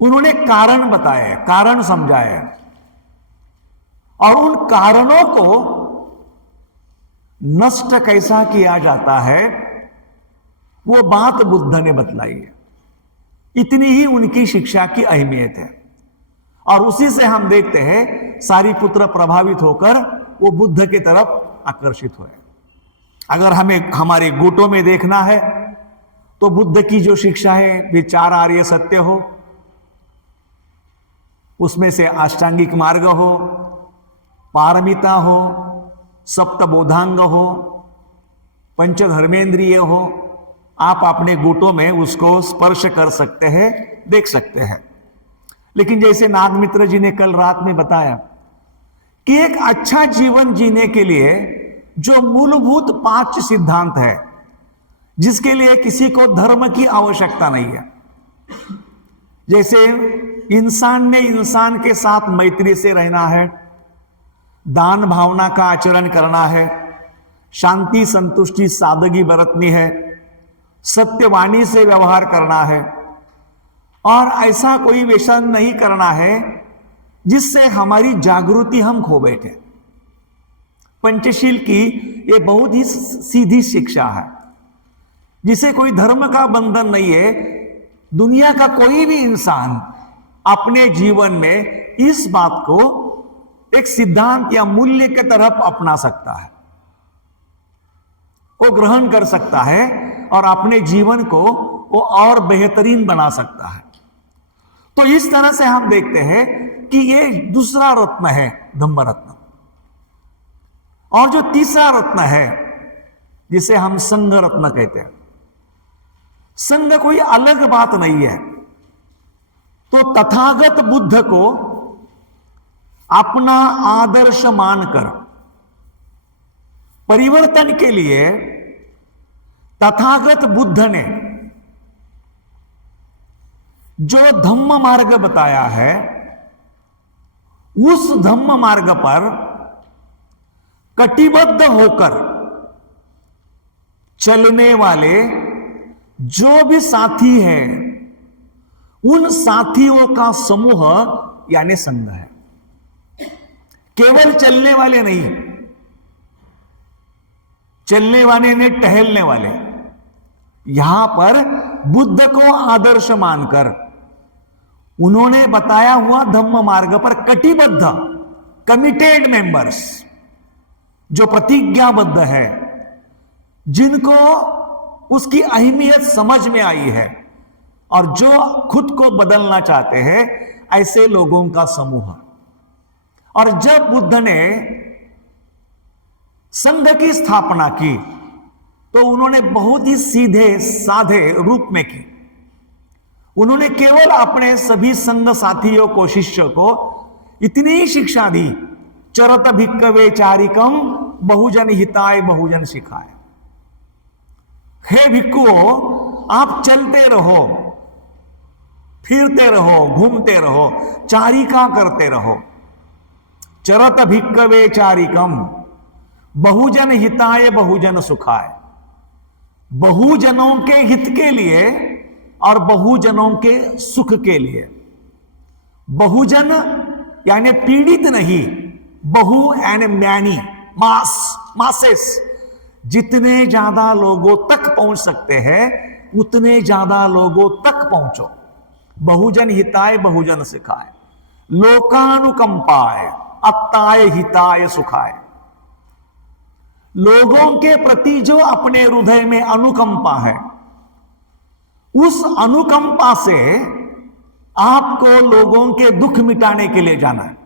उन्होंने कारण बताए, कारण समझाए, और उन कारणों को नष्ट कैसा किया जाता है वो बात बुद्ध ने बतलाई है। इतनी ही उनकी शिक्षा की अहमियत है। और उसी से हम देखते हैं सारीपुत्र प्रभावित होकर वो बुद्ध की तरफ आकर्षित हुए। अगर हमें हमारे गुटों में देखना है तो बुद्ध की जो शिक्षा है वे 4 आर्य सत्य हो, उसमें से अष्टांगिक मार्ग हो, पारमिता हो, सप्तबोधांग हो, पंचधर्मेंद्रिय हो। आप अपने गुटों में उसको स्पर्श कर सकते हैं, देख सकते हैं। लेकिन जैसे नागमित्र जी ने कल रात में बताया कि एक अच्छा जीवन जीने के लिए जो मूलभूत 5 सिद्धांत है, जिसके लिए किसी को धर्म की आवश्यकता नहीं है। जैसे इंसान ने इंसान के साथ मैत्री से रहना है, दान भावना का आचरण करना है, शांति संतुष्टि सादगी बरतनी है, सत्यवाणी से व्यवहार करना है, और ऐसा कोई व्यसन नहीं करना है जिससे हमारी जागृति हम खो बैठे। पंचशील की ये बहुत ही सीधी शिक्षा है, जिसे कोई धर्म का बंधन नहीं है। दुनिया का कोई भी इंसान अपने जीवन में इस बात को एक सिद्धांत या मूल्य की तरफ अपना सकता है, वो ग्रहण कर सकता है और अपने जीवन को वो और बेहतरीन बना सकता है। तो इस तरह से हम देखते हैं कि ये दूसरा रत्न है धम्म रत्न। और जो तीसरा रत्न है जिसे हम संघ रत्न कहते हैं, संघ कोई अलग बात नहीं है। तो तथागत बुद्ध को अपना आदर्श मानकर परिवर्तन के लिए तथागत बुद्ध ने जो धम्म मार्ग बताया है, उस धम्म मार्ग पर कटिबद्ध होकर चलने वाले जो भी साथी हैं, उन साथियों का समूह यानी संघ है। केवल चलने वाले नहीं, चलने वाले ने टहलने वाले, यहां पर बुद्ध को आदर्श मानकर उन्होंने बताया हुआ धम्म मार्ग पर कटिबद्ध कमिटेड मेंबर्स, जो प्रतिज्ञाबद्ध है, जिनको उसकी अहमियत समझ में आई है और जो खुद को बदलना चाहते हैं, ऐसे लोगों का समूह। और जब बुद्ध ने संघ की स्थापना की तो उन्होंने बहुत ही सीधे साधे रूप में की। उन्होंने केवल अपने सभी संघ साथियों को, शिष्य को इतनी ही शिक्षा दी, चरत भिक्खवे चारिकम बहुजन हिताय बहुजन सिखाय। हे भिक्खुओं, आप चलते रहो, फिरते रहो, घूमते रहो, चारिका करते रहो। चरत भिक्खवे चारिकम बहुजन हिताय बहुजन सुखाय। बहुजनों के हित के लिए और बहुजनों के सुख के लिए। बहुजन यानी पीड़ित नहीं, बहु यानी मैनी, मासेस। जितने ज्यादा लोगों तक पहुंच सकते हैं उतने ज्यादा लोगों तक पहुंचो। बहुजन हिताय बहुजन सिखाय, लोकानुकंपाय अत्ताय हिताय सुखाय। लोगों के प्रति जो अपने हृदय में अनुकंपा है, उस अनुकंपा से आपको लोगों के दुख मिटाने के लिए जाना है।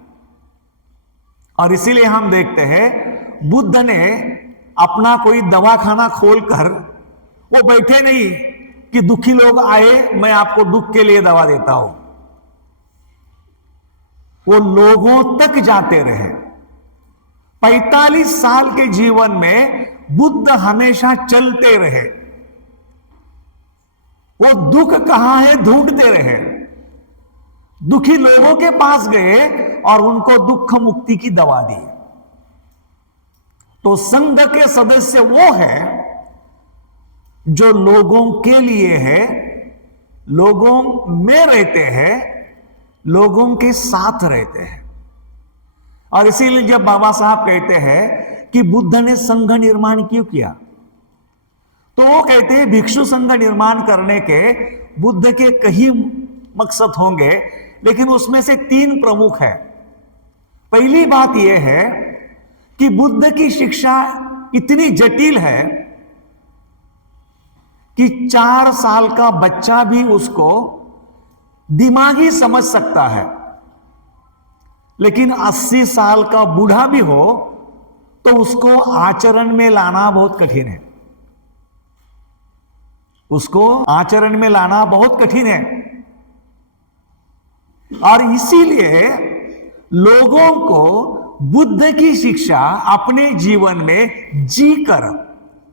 और इसीलिए हम देखते हैं बुद्ध ने अपना कोई दवाखाना खोलकर वो बैठे नहीं कि दुखी लोग आए मैं आपको दुख के लिए दवा देता हूं। वो लोगों तक जाते रहे। 45 साल के जीवन में बुद्ध हमेशा चलते रहे। वो दुख कहां है ढूंढते रहे, दुखी लोगों के पास गए और उनको दुख मुक्ति की दवा दी। तो संघ के सदस्य वो है जो लोगों के लिए है, लोगों में रहते हैं, लोगों के साथ रहते हैं। और इसीलिए जब बाबा साहब कहते हैं कि बुद्ध ने संघ निर्माण क्यों किया, तो वो कहते हैं भिक्षु संघ निर्माण करने के बुद्ध के कई मकसद होंगे, लेकिन उसमें से 3 प्रमुख है। पहली बात यह है कि बुद्ध की शिक्षा इतनी जटिल है कि 4 साल का बच्चा भी उसको दिमागी समझ सकता है, लेकिन 80 साल का बूढ़ा भी हो तो उसको आचरण में लाना बहुत कठिन है। उसको आचरण में लाना बहुत कठिन है। और इसीलिए लोगों को बुद्ध की शिक्षा अपने जीवन में जीकर,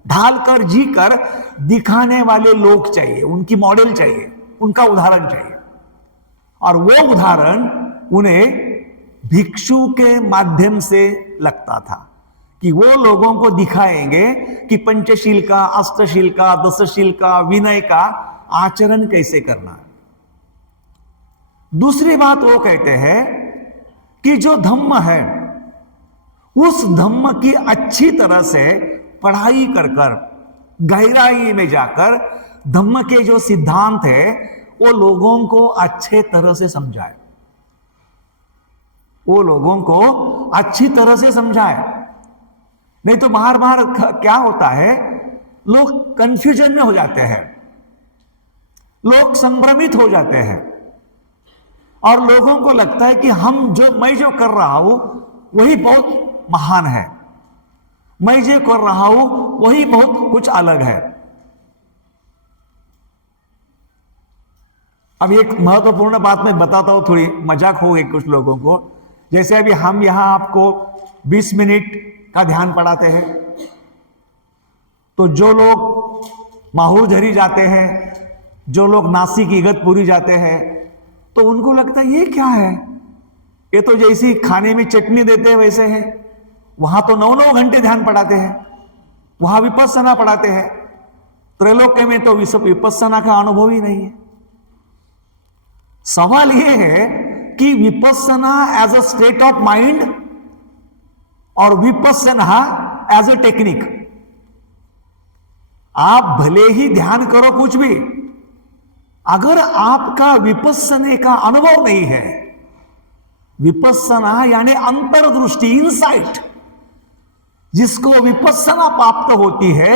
ढालकर जीकर दिखाने वाले लोग चाहिए, उनकी मॉडल चाहिए, उनका उदाहरण चाहिए। और वो उदाहरण उन्हें भिक्षु के माध्यम से लगता था कि वो लोगों को दिखाएंगे कि पंचशील का, अष्टशील का, दशशील का, विनय का आचरण कैसे करना है। दूसरी बात वो कहते हैं कि जो धम्म है उस धम्म की अच्छी तरह से पढ़ाई कर कर, गहराई में जाकर धम्म के जो सिद्धांत है वो लोगों को अच्छे तरह से समझाए, वो लोगों को अच्छी तरह से समझाए। नहीं तो बार बार क्या होता है, लोग कंफ्यूजन में हो जाते हैं, लोग संभ्रमित हो जाते हैं और लोगों को लगता है कि मैं जो कर रहा हूं वही बहुत महान है, मैं जो कर रहा हूं वही बहुत कुछ अलग है। अब एक महत्वपूर्ण बात मैं बताता हूं, थोड़ी मजाक हो गई कुछ लोगों को। जैसे अभी हम यहां आपको 20 मिनट का ध्यान पढ़ाते हैं, तो जो लोग माहौर झरी जाते हैं, जो लोग नासिक इगतपुरी जाते हैं, तो उनको लगता है ये क्या है, ये तो जैसी खाने में चटनी देते हैं वैसे है। वहां तो 9-9 घंटे ध्यान पढ़ाते हैं, वहां विपस्सना पढ़ाते हैं। त्रैलोक्य में तो विपस्सना का अनुभव ही नहीं है। सवाल यह है कि Vipassana as a state of mind और विपस्सना एज अ टेक्निक। आप भले ही ध्यान करो कुछ भी, अगर आपका विपस्सने का अनुभव नहीं है, विपस्सना यानी अंतर्दृष्टि, इनसाइट, जिसको विपस्सना प्राप्त होती है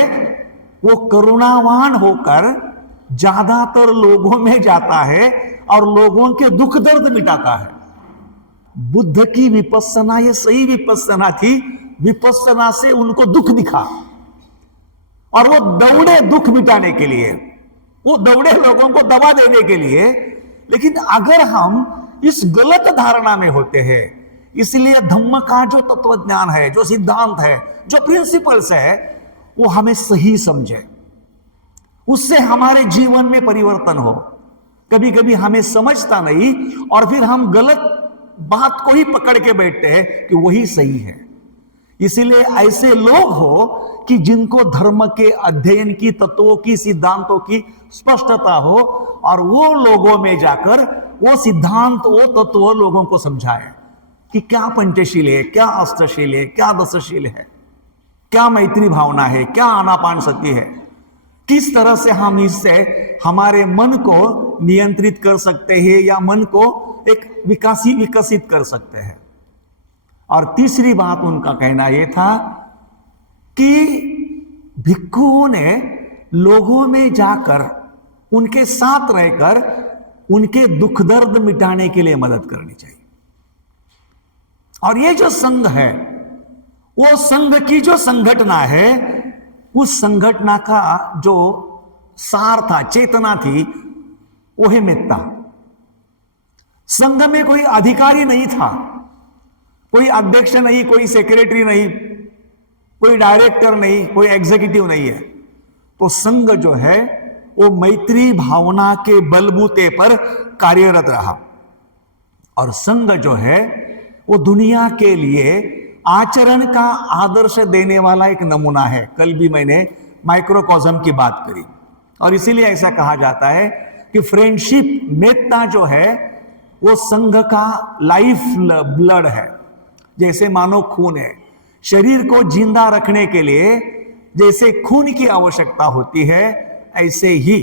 वो करुणावान होकर ज्यादातर लोगों में जाता है और लोगों के दुख दर्द मिटाता है। बुद्ध की विपस्सना ये सही विपस्सना थी, विपस्सना से उनको दुख दिखा और वो दौड़े दुख मिटाने के लिए, वो दौड़े लोगों को दवा देने के लिए। लेकिन अगर हम इस गलत धारणा में होते हैं, इसलिए धम्म का जो तत्वज्ञान है, जो सिद्धांत है, जो प्रिंसिपल्स है, वो हमें सही समझे, उससे हमारे जीवन में परिवर्तन हो। कभी कभी हमें समझता नहीं और फिर हम गलत बात को ही पकड़ के बैठते हैं कि वही सही है। इसीलिए ऐसे लोग हो कि जिनको धर्म के अध्ययन की, तत्वों की, सिद्धांतों की स्पष्टता हो और वो लोगों में जाकर वो सिद्धांत, वो तत्व लोगों को समझाए कि क्या पंचशील है, क्या अष्टशील है, क्या दशशील है, क्या मैत्री भावना है, क्या आनापान सती है, किस तरह से हम इससे हमारे मन को नियंत्रित कर सकते हैं या मन को एक विकसित कर सकते हैं। और तीसरी बात उनका कहना यह था कि भिक्षुओं ने लोगों में जाकर, उनके साथ रहकर उनके दुख दर्द मिटाने के लिए मदद करनी चाहिए। और ये जो संघ है, वो संघ की जो संगठना है, उस संगठना का जो सार था, चेतना थी, वो है मेत्ता। संघ में कोई अधिकारी नहीं था, कोई अध्यक्ष नहीं, कोई सेक्रेटरी नहीं, कोई डायरेक्टर नहीं, कोई एग्जीक्यूटिव नहीं है। तो संघ जो है वो मैत्री भावना के बलबूते पर कार्यरत रहा। और संघ जो है वो दुनिया के लिए आचरण का आदर्श देने वाला एक नमूना है। कल भी मैंने माइक्रोकॉज्म की बात करी और इसीलिए ऐसा कहा जाता है कि फ्रेंडशिप, मेत्ता जो है वो संघ का लाइफ ब्लड है। जैसे मानो खून है, शरीर को जिंदा रखने के लिए जैसे खून की आवश्यकता होती है, ऐसे ही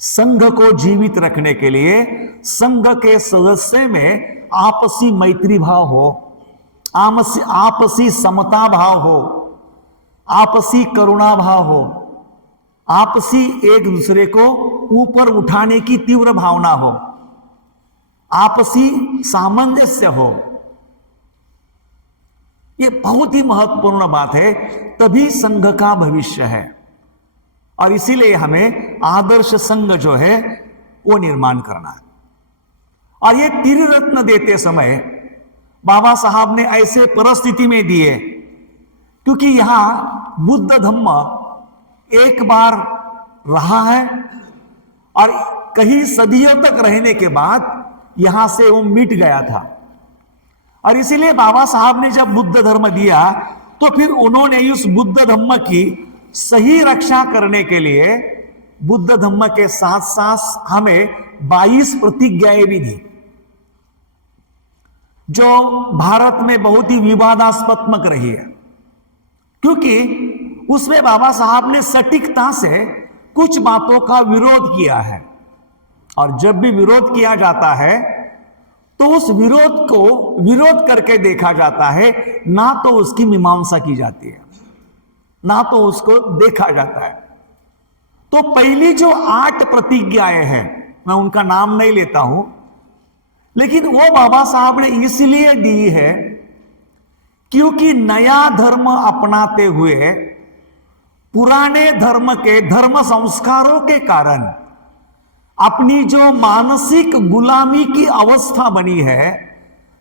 संघ को जीवित रखने के लिए संघ के सदस्य में आपसी मैत्री भाव हो, आपसी समता भाव हो, आपसी करुणा भाव हो, आपसी एक दूसरे को ऊपर उठाने की तीव्र भावना हो, आपसी सामंजस्य हो। यह बहुत ही महत्वपूर्ण बात है, तभी संघ का भविष्य है। और इसीलिए हमें आदर्श संघ जो है वो निर्माण करना है। और ये त्रिरत्न देते समय बाबा साहब ने ऐसे परिस्थिति में दिए क्योंकि यहां बुद्ध धम्म एक बार रहा है और कई सदियों तक रहने के बाद यहां से वो मिट गया था। और इसीलिए बाबा साहब ने जब बुद्ध धर्म दिया तो फिर उन्होंने उस बुद्ध धम्म की सही रक्षा करने के लिए बुद्ध धम्म के साथ साथ हमें 22 प्रतिज्ञाएं भी दी, जो भारत में बहुत ही विवादास्पद रही है, क्योंकि उसमें बाबा साहब ने सटीकता से कुछ बातों का विरोध किया है। और जब भी विरोध किया जाता है तो उस विरोध को विरोध करके देखा जाता है, ना तो उसकी मीमांसा की जाती है, ना तो उसको देखा जाता है। तो पहली जो 8 प्रतिज्ञाएं हैं, मैं उनका नाम नहीं लेता हूं, लेकिन वो बाबा साहब ने इसलिए दी है क्योंकि नया धर्म अपनाते हुए पुराने धर्म के धर्म संस्कारों के कारण अपनी जो मानसिक गुलामी की अवस्था बनी है,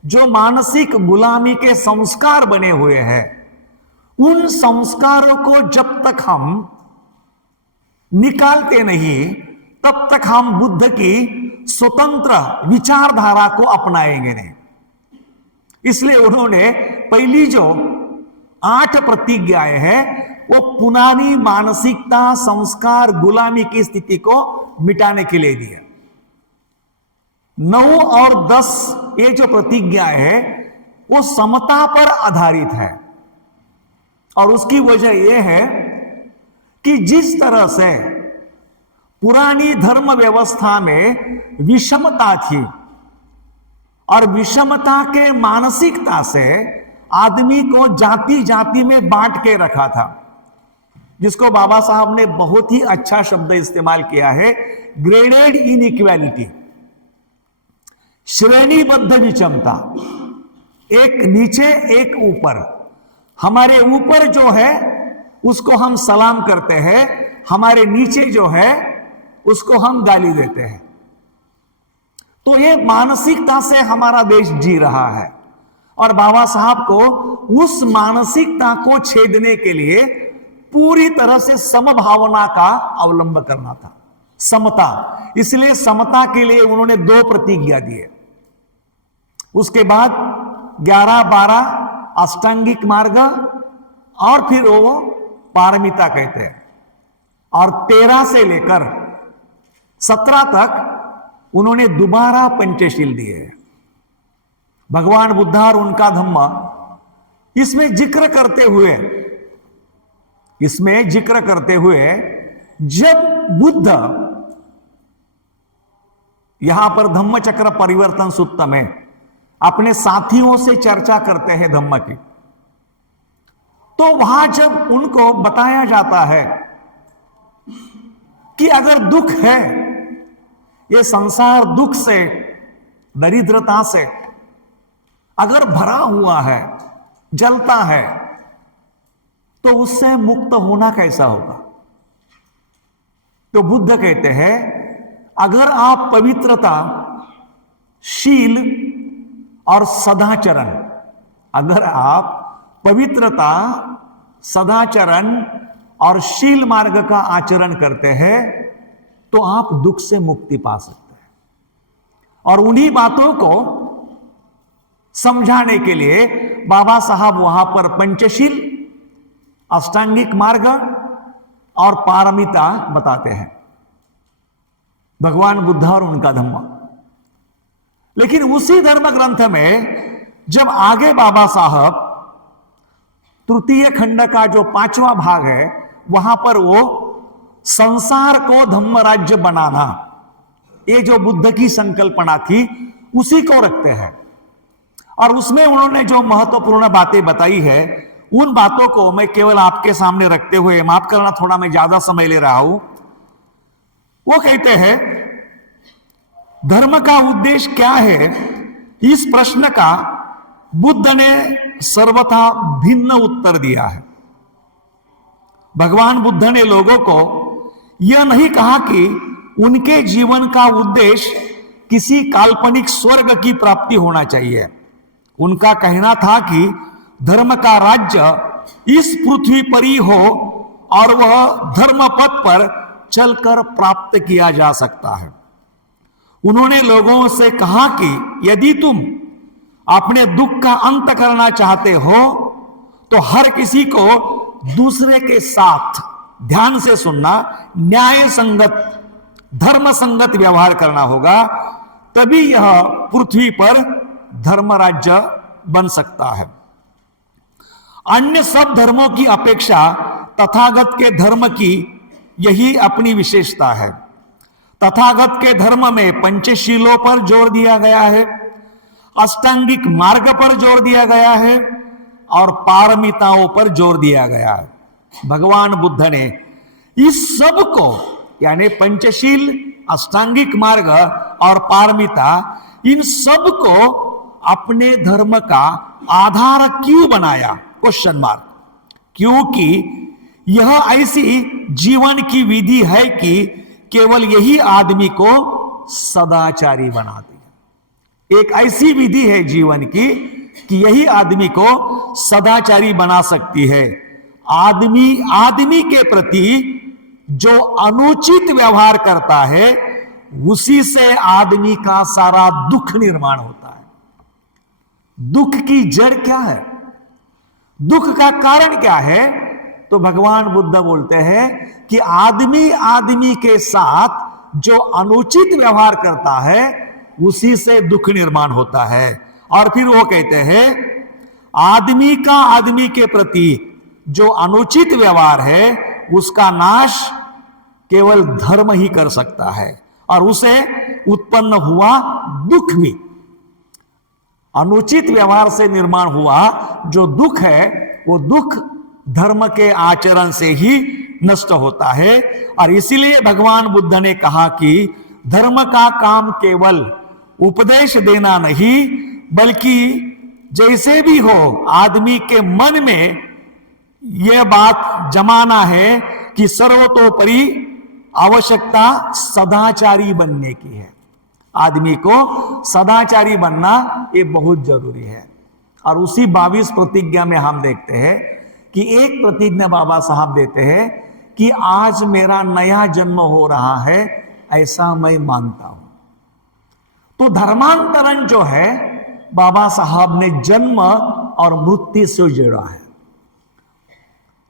जो मानसिक गुलामी के संस्कार बने हुए हैं, उन संस्कारों को जब तक हम निकालते नहीं, तब तक हम बुद्ध की स्वतंत्र विचारधारा को अपनाएंगे नहीं। इसलिए उन्होंने पहली जो 8 प्रतिज्ञाएं हैं वो पुरानी मानसिकता, संस्कार, गुलामी की स्थिति को मिटाने के लिए दिया। 9 और 10 ये जो प्रतिज्ञाएं है वो समता पर आधारित है। और उसकी वजह यह है कि जिस तरह से पुरानी धर्म व्यवस्था में विषमता थी और विषमता के मानसिकता से आदमी को जाति जाति में बांट के रखा था, जिसको बाबा साहब ने बहुत ही अच्छा शब्द इस्तेमाल किया है, ग्रेडेड इनइक्वालिटी, श्रेणीबद्ध विषमता, एक नीचे एक ऊपर। हमारे ऊपर जो है उसको हम सलाम करते हैं, हमारे नीचे जो है उसको हम गाली देते हैं। तो ये मानसिकता से हमारा देश जी रहा है और बाबा साहब को उस मानसिकता को छेदने के लिए पूरी तरह से समभावना का अवलंब करना था, समता। इसलिए समता के लिए उन्होंने 2 प्रतिज्ञा दिए। उसके बाद 11-12 अष्टांगिक मार्ग और फिर वो पारमिता कहते हैं, और 13 से लेकर 17 तक उन्होंने दोबारा पंचशील दिए। भगवान बुद्ध और उनका धम्म इसमें जिक्र करते हुए जब बुद्ध यहां पर धम्म चक्र परिवर्तन सूत्र में अपने साथियों से चर्चा करते हैं धम्म की, तो वहां जब उनको बताया जाता है कि अगर दुख है, ये संसार दुख से, दरिद्रता से अगर भरा हुआ है, जलता है, तो उससे मुक्त होना कैसा होगा? तो बुद्ध कहते हैं, अगर आप पवित्रता, शील और सदाचरण, अगर आप पवित्रता, सदाचरण और शील मार्ग का आचरण करते हैं तो आप दुख से मुक्ति पा सकते हैं। और उन्हीं बातों को समझाने के लिए बाबा साहब वहां पर पंचशील, अष्टांगिक मार्ग और पारमिता बताते हैं, भगवान बुद्ध और उनका धम्म। लेकिन उसी धर्म ग्रंथ में जब आगे बाबा साहब तृतीय खंड का जो 5वां भाग है, वहां पर वो संसार को धम्म राज्य बनाना, ये जो बुद्ध की संकल्पना थी उसी को रखते हैं। और उसमें उन्होंने जो महत्वपूर्ण बातें बताई है, उन बातों को मैं केवल आपके सामने रखते हुए, माफ करना थोड़ा मैं ज्यादा समय ले रहा हूं। वो कहते हैं धर्म का उद्देश्य क्या है, इस प्रश्न का बुद्ध ने सर्वथा भिन्न उत्तर दिया है। भगवान बुद्ध ने लोगों को यह नहीं कहा कि उनके जीवन का उद्देश्य किसी काल्पनिक स्वर्ग की प्राप्ति होना चाहिए। उनका कहना था कि धर्म का राज्य इस पृथ्वी पर ही हो और वह धर्म पथ पर चलकर प्राप्त किया जा सकता है। उन्होंने लोगों से कहा कि यदि तुम अपने दुख का अंत करना चाहते हो तो हर किसी को दूसरे के साथ, ध्यान से सुनना, न्याय संगत, धर्म संगत व्यवहार करना होगा, तभी यह पृथ्वी पर धर्म राज्य बन सकता है। अन्य सब धर्मों की अपेक्षा तथागत के धर्म की यही अपनी विशेषता है। तथागत के धर्म में पंचशीलों पर जोर दिया गया है, अष्टांगिक मार्ग पर जोर दिया गया है और पारमिताओं पर जोर दिया गया है। भगवान बुद्ध ने इस सब को, यानी पंचशील, अष्टांगिक मार्ग और पारमिता, इन सब को अपने धर्म का आधार क्यों बनाया? Question mark. क्योंकि यह ऐसी जीवन की विधि है कि केवल यही आदमी को सदाचारी बनाती है। एक ऐसी विधि है जीवन की कि यही आदमी को सदाचारी बना सकती है। आदमी के प्रति जो अनुचित व्यवहार करता है, उसी से आदमी का सारा दुख निर्माण होता है। दुख की जड़ क्या है? दुख का कारण क्या है? तो भगवान बुद्ध बोलते हैं कि आदमी के साथ जो अनुचित व्यवहार करता है, उसी से दुख निर्माण होता है। और फिर वो कहते हैं आदमी का आदमी के प्रति जो अनुचित व्यवहार है, उसका नाश केवल धर्म ही कर सकता है, और उसे उत्पन्न हुआ दुख भी, अनुचित व्यवहार से निर्माण हुआ जो दुख है, वो दुख धर्म के आचरण से ही नष्ट होता है। और इसीलिए भगवान बुद्ध ने कहा कि धर्म का काम केवल उपदेश देना नहीं, बल्कि जैसे भी हो आदमी के मन में यह बात जमाना है कि सर्वतोपरि आवश्यकता सदाचारी बनने की है। आदमी को सदाचारी बनना ये बहुत जरूरी है। और उसी 22 प्रतिज्ञा में हम देखते हैं कि एक प्रतिज्ञा बाबा साहब देते हैं कि आज मेरा नया जन्म हो रहा है, ऐसा मैं मानता हूं। तो धर्मांतरण जो है बाबा साहब ने जन्म और मृत्यु से जोड़ा है।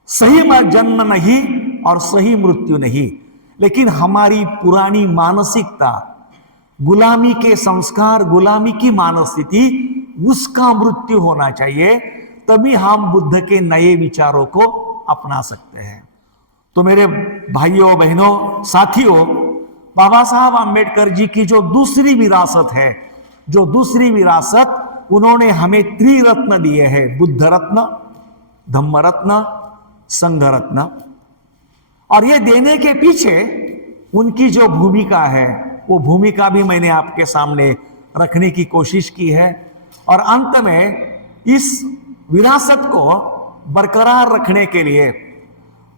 सही जन्म नहीं और सही मृत्यु नहीं, लेकिन हमारी पुरानी मानसिकता, गुलामी के संस्कार, गुलामी की मानसिकता, उसका मृत्यु होना चाहिए, तभी हम बुद्ध के नए विचारों को अपना सकते हैं। तो मेरे भाइयों बहनों साथियों, बाबा साहब आम्बेडकर जी की जो दूसरी विरासत है, जो दूसरी विरासत उन्होंने हमें त्रिरत्न दिए हैं, बुद्ध रत्न, धम्म रत्न, संघ रत्न। और ये देने के पीछे उनकी जो भूमिका है, वो भूमिका भी मैंने आपके सामने रखने की कोशिश की है। और अंत में इस विरासत को बरकरार रखने के लिए,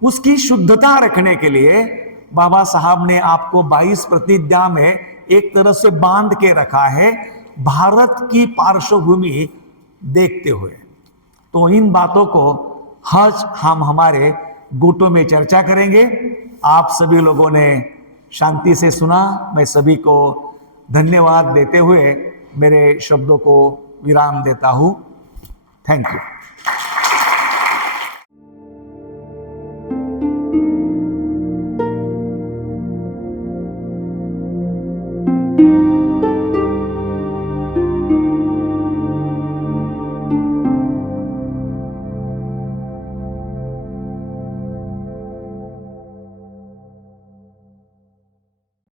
उसकी शुद्धता रखने के लिए बाबा साहब ने आपको 22 प्रतिज्ञा में एक तरह से बांध के रखा है, भारत की पार्श्वभूमि देखते हुए। तो इन बातों को आज हम हमारे गुटों में चर्चा करेंगे। आप सभी लोगों ने शांति से सुना। मैं सभी को धन्यवाद देते हुए मेरे शब्दों को विराम देता हूं। Thank you.